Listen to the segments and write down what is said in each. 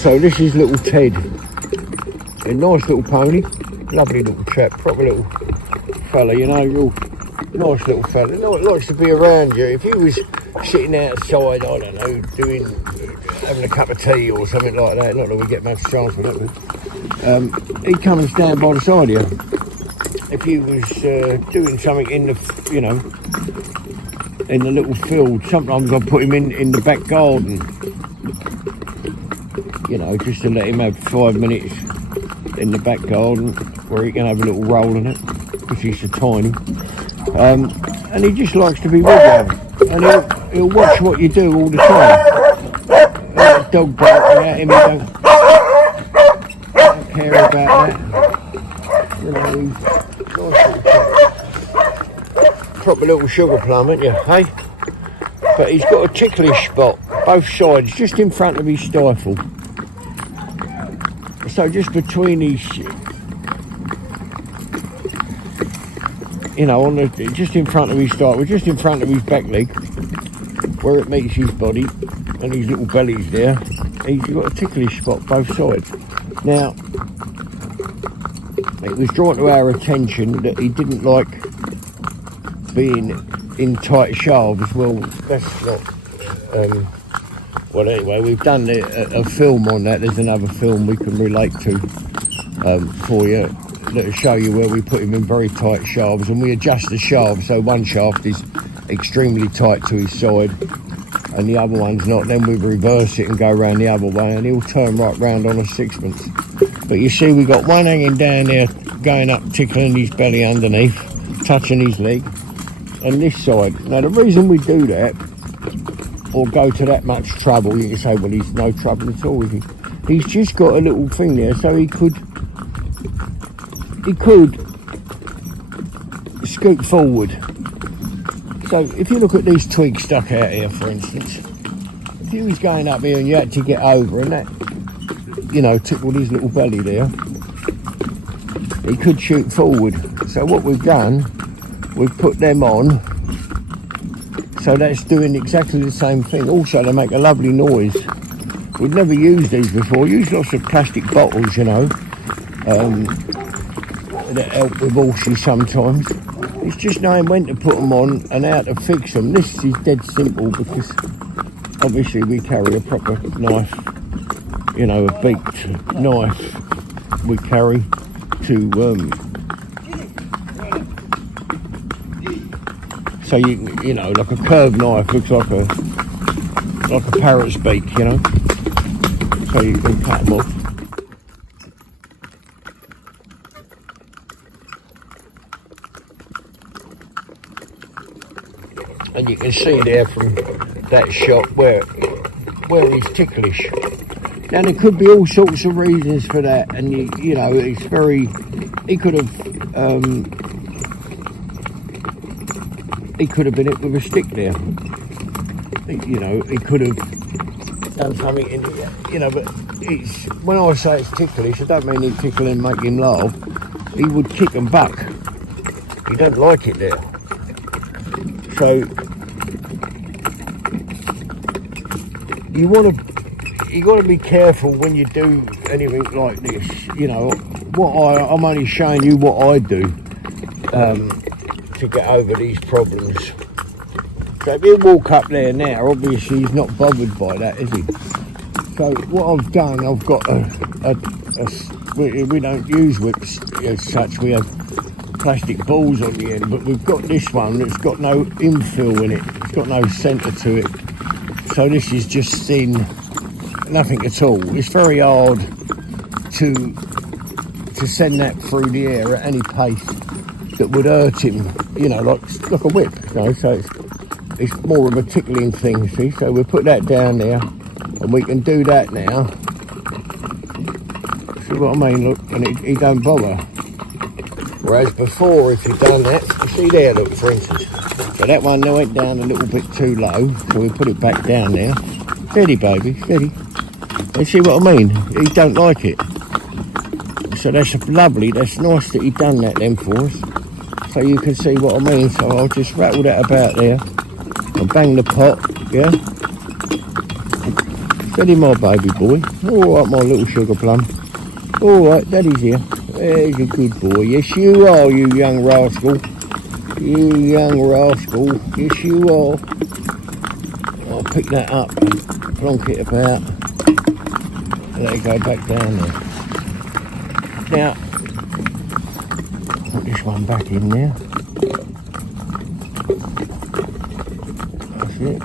So this is little Ted, a nice little pony, lovely little chap, proper little fella, you know, real nice little fella. Likes to be around you. If he was sitting outside, I don't know, having a cup of tea or something like that, not that we get much chance for that, but he'd come and stand by the side of you. If he was doing something in the, you know, in the little field, sometimes I put him in the back garden, you know, just to let him have 5 minutes in the back garden where he can have a little roll in it, because he's so tiny. And he just likes to be with you, and he'll watch what you do all the time. Like a dog barking at him, he don't care about that. You know, he's nice little chap. Proper little sugar plum, ain't you, hey? But he's got a ticklish spot, both sides, just in front of his stifle. So just between his, you know, just in front of his stifle, just in front of his back leg, where it meets his body, and his little belly's there, he's got a ticklish spot both sides. Now, it was drawn to our attention that he didn't like being in tight shelves. Well, that's not, well anyway, we've done a film on that. There's another film we can relate to for you, that'll show you where we put him in very tight shelves, and we adjust the shaft, so one shaft is extremely tight to his side and the other one's not. Then we reverse it and go around the other way, and he'll turn right round on a sixpence. But you see, we got one hanging down there, going up, tickling his belly underneath, touching his leg, and this side. Now the reason we do that, or go to that much trouble, you can say, well, he's no trouble at all, is he? He's just got a little thing there, so he could scoot forward. So if you look at these twigs stuck out here, for instance, if he was going up here and you had to get over, and that, you know, tickled his little belly there, he could shoot forward. So what we've done, we've put them on, so that's doing exactly the same thing. Also, they make a lovely noise. We've never used these before. Used lots of plastic bottles, you know, that help with horses sometimes. It's just knowing when to put them on and how to fix them. This is dead simple, because obviously we carry a proper knife, you know, a beaked knife we carry to, so you know, like a curved knife looks like a parrot's beak, you know, so you can cut them off. And you can see there from that shot where he's ticklish. Now there could be all sorts of reasons for that, and you know, it's very, he could have been hit with a stick there. You know, he could have done something in, you know, but it's, when I say it's ticklish, I don't mean he tickle and make him laugh. He would kick and buck. He don't like it there. So you got to be careful when you do anything like this. You know, I'm only showing you what I do to get over these problems. So if you walk up there now, obviously he's not bothered by that, is he? So what I've done, I've got we don't use whips as such. We have plastic balls on the end, but we've got this one that's got no infill in it. It's got no centre to it. So this is just thin, nothing at all. It's very hard to send that through the air at any pace that would hurt him, you know, like a whip, you know. So it's more of a tickling thing, see. So we'll put that down there, and we can do that now. See what I mean? Look, and he don't bother. Whereas before, if you'd done that, you see there, look, for instance. So that one went down a little bit too low, so we put it back down there. Steady, baby, steady. You see what I mean? He don't like it. So that's lovely. That's nice that he done that then for us. So you can see what I mean. So I'll just rattle that about there and bang the pot, yeah? Steady, my baby boy. All right, my little sugar plum. All right, Daddy's here. There's a good boy. Yes, you are, you young rascal. You young rascal. Yes, you are. I'll pick that up, plonk it about, and let it go back down there. Now, put this one back in there. That's it.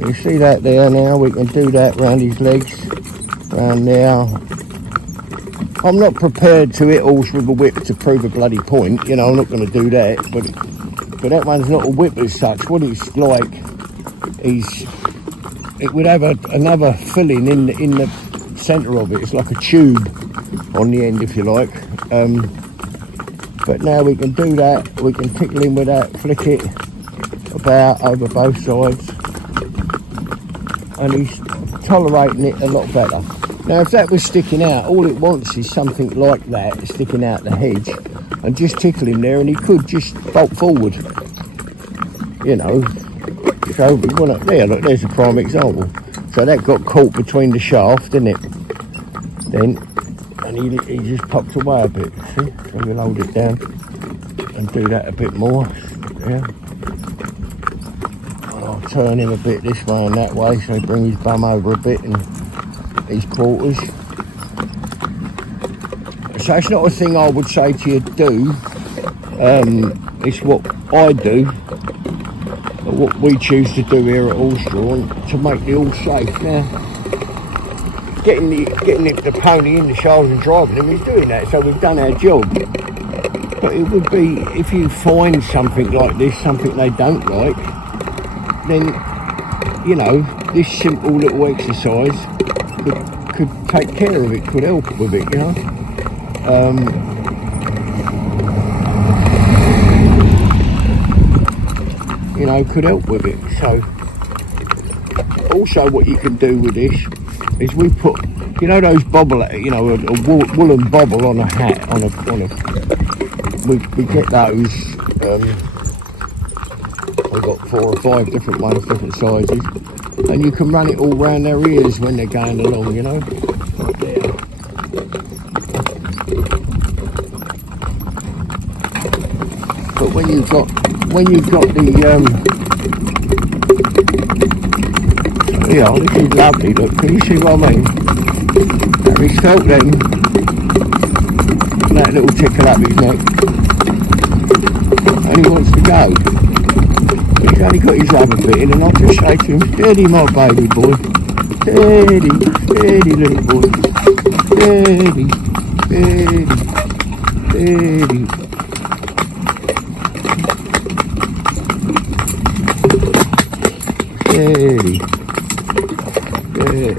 You see that there now? We can do that round his legs, round there. I'm not prepared to hit horse with a whip to prove a bloody point. You know, I'm not going to do that. But that one's not a whip as such. What it's like is it would have another filling in the centre of it. It's like a tube on the end, if you like. But now we can do that. We can tickle him with that, flick it about over both sides, and he's tolerating it a lot better. Now, if that was sticking out, all it wants is something like that sticking out the hedge, and just tickle him there, and he could just bolt forward. You know. So we want to, there, look, there's a prime example. So that got caught between the shaft, didn't it? Then, and he just popped away a bit. See? So we'll hold it down and do that a bit more. Yeah. And I'll turn him a bit this way and that way, so he bring his bum over a bit and his quarters. So it's not a thing I would say to you do. It's what I do, or what we choose to do here at Horse Drawn to make the horse safe. Now, getting the pony in the shafts and driving him is doing that, so we've done our job. But it would be, if you find something like this, something they don't like, then, you know, this simple little exercise could take care of it, could help with it, you know. You know, could help with it. So, also what you can do with this is we put, you know, those bobble, you know, a woolen bobble on a hat, we get those. We've got 4 or 5 different ones, different sizes, and you can run it all round their ears when they're going along, you know. Right there. But when you've got the yeah, this is lovely. Look, can you see what I mean? He's felt them, that little tickle up his neck, and he wants to go. He's only got his rubber bit in, and I'll just say to him, steady, my baby boy, steady, steady, little boy, steady, steady, steady. Steady. Good.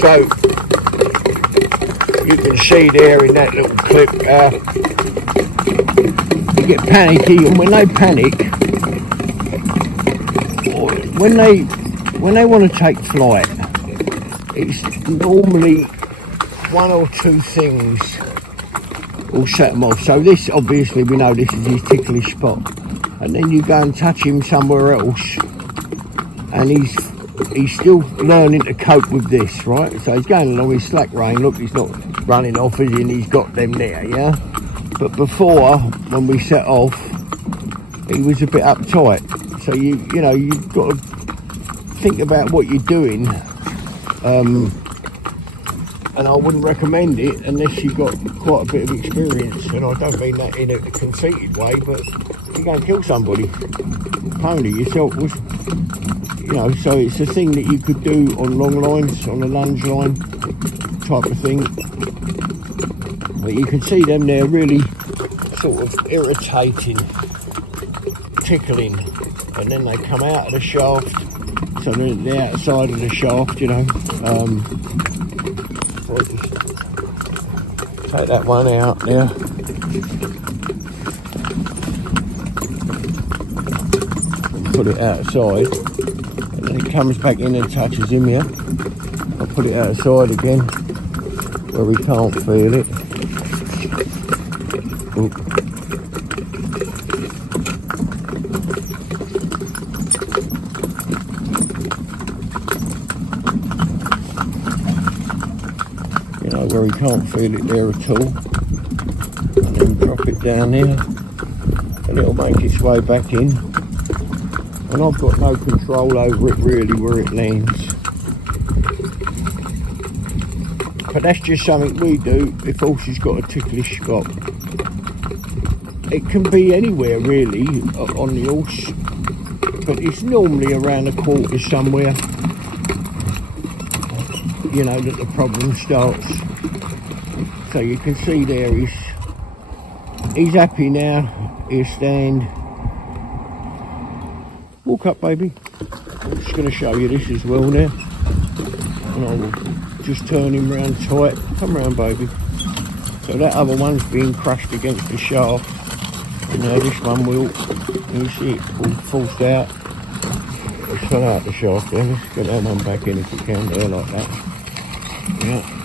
So you can see there in that little clip, you get panicky, and when they panic, or when they want to take flight, it's normally 1 or 2 things will set them off. So this, obviously, we know this is his ticklish spot, and then you go and touch him somewhere else, and he's still learning to cope with this, right? So he's going along his slack rein. Look, he's not running off as in he's got them there, yeah? But before, when we set off, he was a bit uptight. So you know, you've got to think about what you're doing. And I wouldn't recommend it unless you've got quite a bit of experience. And I don't mean that in a conceited way, but you go and kill somebody. Pony yourself was, you know, so it's a thing that you could do on long lines, on a lunge line type of thing. But you can see them there really sort of irritating, tickling and then they come out of the shaft, so they're the outside of the shaft, you know. So just take that one out there. And put it outside, and then it comes back in and touches him here. I'll put it outside again, where we can't feel it. Ooh. Where he can't feel it there at all, and then drop it down there, and it'll make its way back in, and I've got no control over it really where it lands, but that's just something we do if horse has got a ticklish spot. It can be anywhere really on the horse, but it's normally around a quarter somewhere, you know, that the problem starts. So you can see there he's happy now. He'll stand. Walk up, baby. I'm just going to show you this as well now. And I will just turn him round tight. Come round, baby. So that other one's being crushed against the shaft. And now this one will. You see it all forced out. Let's turn out the shaft there. Let's get that one back in if we can there like that. Yeah.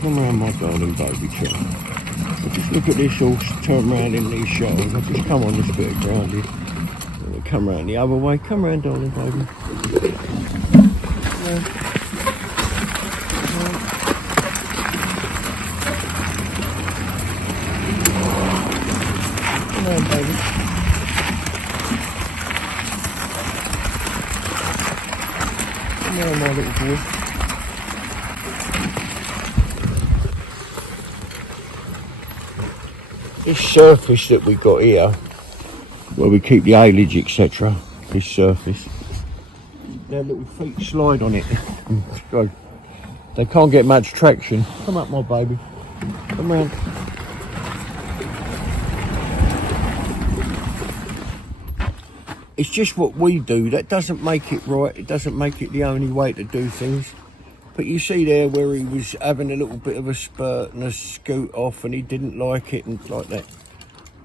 Come around, my darling baby child. Just look at this horse turn round in these shoulders. I just come on this bit of ground here. And come round the other way. Come round, darling baby. Yeah. Come on, baby. Come on, my little boy. This surface that we got here, where we keep the haylage, etc., this surface, their little feet slide on it. They can't get much traction. Come up, my baby. Come round. It's just what we do. That doesn't make it right. It doesn't make it the only way to do things. But you see there where he was having a little bit of a spurt and a scoot off, and he didn't like it and like that.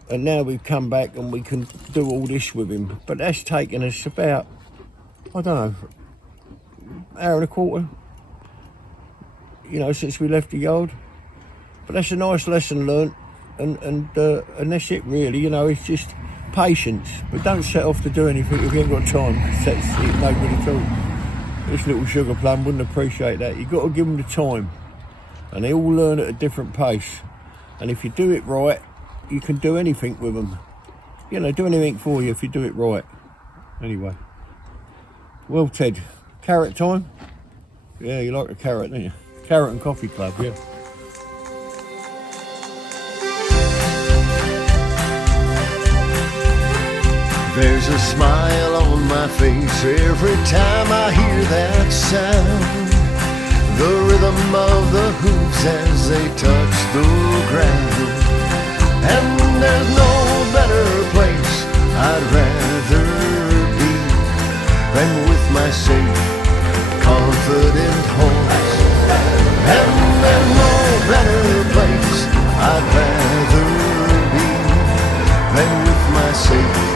And now we've come back and we can do all this with him. But that's taken us about, I don't know, hour and a quarter, you know, since we left the yard. But that's a nice lesson learnt, and that's it really. You know, it's just patience. But don't set off to do anything if you ain't got time. That's it, no good at all. This little sugar plum wouldn't appreciate that. You've got to give them the time, and they all learn at a different pace. And if you do it right, you can do anything with them. You know, do anything for you if you do it right. Anyway, well, Ted, carrot time? Yeah, you like a carrot, don't you? Carrot and coffee club, yeah. There's a smile on my face every time I hear that sound. The rhythm of the hooves as they touch the ground. And there's no better place I'd rather be than with my safe, confident horse. And there's no better place I'd rather be than with my safe,